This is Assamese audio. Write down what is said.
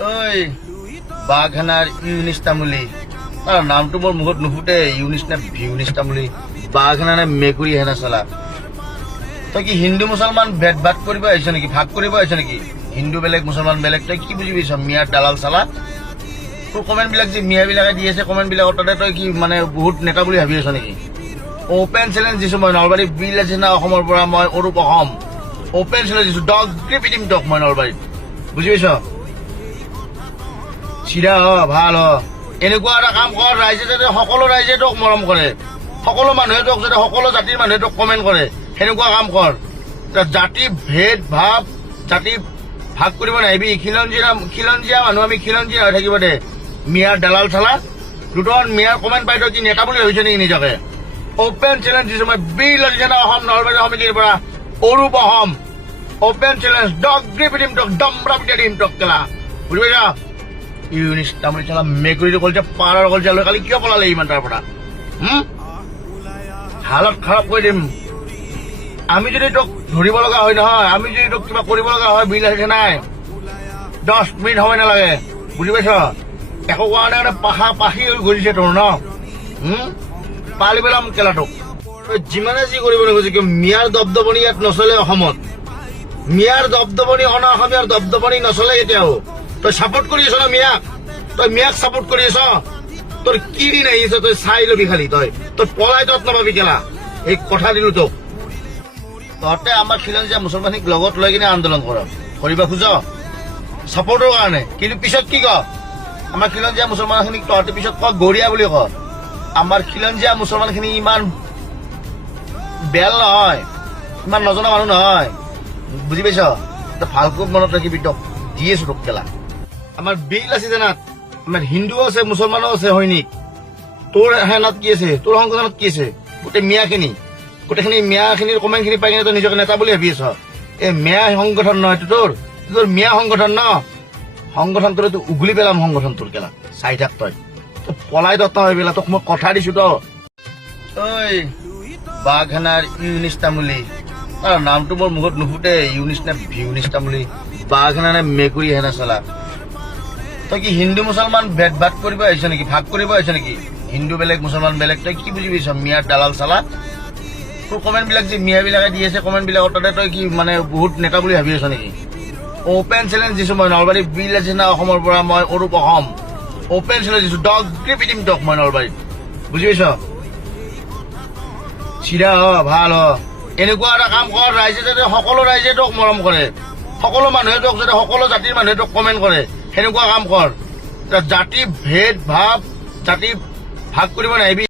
ওই বাঘানাৰ ইউনিস তামুলি আৰ নামটো মোৰ মুখত নুফুটে। ইউনিস না ভিউনিস তামুলি বাঘানা নে মেকুৰী হেনা চলা। তই কি হিন্দু মুছলমান ভেদ ভাগ কৰিব আহিছ নেকি? ভাগ কৰিব আহিছ নেকি? হিন্দু বেলেগ মুছলমান বেলেগ। তই কি বুজি পাইছ মিয়াৰ দালাল চালা? তোৰ কমেণ্ট বিলাক যে মিয়া বিলাকে দি আছে কমেণ্ট বিলাকত তাতে তই কি মানে বহুত নেতা বুলি ভাবি আছ নেকি? অপেন চেলেঞ্জ দিছো মই। নলবাৰী বিল আছে না অসমৰ পৰা মই অৰূপ অসম অপেন চেলেঞ্জ দিছো। ডগ গ্ৰিপ দিম তোক মই নলবাৰীত। বুজি পাইছ? চিধা হ, ভাল হ। এনেকুৱা এটা কাম কৰ ৰাইজে যাতে সকলো ৰাইজে তোক মৰম কৰে, সকলো মানুহে তোক যাতে সকলো জাতিৰ মানুহে তোক কমেণ্ট কৰে, সেনেকুৱা কাম কৰ। জাতি ভেদ ভাৱ জাতি ভাগ কৰিব নাহিবি। খিলঞ্জীয়া মানুহ আমি খিলঞ্জীয়া হৈ থাকিব দে। মিয়াৰ দালাল চালা দুটামান মিয়াৰ কমেণ্ট পাই তই কি নেতা বুলি ভাবিছ নেকি নিজকে? অপেন চেলেঞ্জ দিছো মই। বিল অধিজনা অসম নলবাৰী সমিতিৰ পৰা Arup Assam open challenge. Dog grip দিম তোক, দমৰা পিটাই দিম তোক কেলা। বুজি পাইছ? ইউনিস তামুলি চালা মেকুৰীটো কলজা পাৰৰ কলজা লৈ কালি কিয় পলালে ইমান তাৰ পৰা? হালত খাৰাপ কৰি দিম। আমি যদি তোক ধৰিব লগা হয় নহয়, আমি যদি তোক কিবা কৰিব লগা হয়, বিল আহিছে নাই 10 মিনিট সময় নালাগে। বুজি পাইছ? একো কাৰণে পাখি ঘূৰিছে তোৰ ন। পালি পেলাম কেলা তোক। যিমানে যি কৰিব নোখোজে কিয় মিয়াৰ দপদপনি ইয়াত নচলে অসমত। মিয়াৰ দপদপনি অনা অসমীয়াৰ দপদপনি নচলে কেতিয়াও। তই ছাপোৰ্ট কৰি আছ ন মিয়াক? তই মিয়াক ছাপোৰ্ট কৰি আছ? তোৰ কি দিন আহিছে তই চাই লবি খালি। তই পলাই তত নাপাবি কেলা। এই কথা দিলো তোক। তহঁতে আমাৰ খিলঞ্জীয়া মুছলমানিক লগত লৈ কিনে আন্দোলন কৰিব খোজ ছাপোৰ্টৰ কাৰণে, কিন্তু পিছত কি ক? আমাৰ খিলঞ্জীয়া মুছলমানখিনিক তহঁতে পিছত ক গৰিয়া বুলি ক। আমাৰ খিলঞ্জীয়া মুছলমানখিনি ইমান বেল নহয়, ইমান নজনা মানুহ নহয়। বুজি পাইছ? তই ভালকৈ মনত ৰাখিবি। তোক দি আছো তোক কেলা। আমাৰ বিল আছে জানাত, আমাৰ হিন্দু আছে মুছলমানো আছে সৈনিক। তোৰ হেনাত কি আছে? তোৰ সংগঠনত কি আছে? গোটেই গোটেইখিনি মিয়াখিনিৰ কমেণ্টখিনি পাই কিনে তই নিজকে নেতা বুলি ভাবি আছ। এই মিয়া সংগঠন নহয় তোৰ মিয়া সংগঠন ন। সংগঠন তোৰ উঘলি পেলাম সংগঠন তোৰ কেলা। চাই থাক তই পলাই তত নহয় পেলা। তোক মই কথা দিছো তো। ওই বাঘানাৰ ইউনিস তামুলি আৰু নামটো মোৰ মুখত নুফুটে। ইউনিস না ভিউনিস তামুলি বাঘানা নে মেকুৰী হেনা চলা। তই কি হিন্দু মুছলমান ভেদ ভাগ কৰিব আহিছ নেকি? ভাগ কৰিব আহিছ নেকি? হিন্দু বেলেগ মুছলমান বেলেগ। তই কি বুজি পাইছ মিয়াৰ দালাল চালা? তোৰ কমেণ্ট বিলাক যে মিয়া বিলাকে দি আছে কমেণ্ট বিলাকত তাতে তই কি মানে বহুত নেতা বুলি ভাবি আছ নেকি? অপেন চেলেঞ্জ দিছো মই। নলবাৰী বিল আছে না অসমৰ পৰা মই অৰূপ অসম অপেন চেলেঞ্জ দিছো। ডগ গ্ৰিপ দিম তোক মই নলবাৰীত। বুজি পাইছ? চিধা হ, ভাল হ। এনেকুৱা এটা কাম কৰ ৰাইজে যাতে সকলো ৰাইজে তোক মৰম কৰে, সকলো মানুহে তোক যাতে সকলো জাতিৰ মানুহে তোক কমেণ্ট কৰে, সেনেকুৱা কাম কৰ। জাতি ভেদ ভাৱ জাতি ভাগ কৰিব নাহিবি।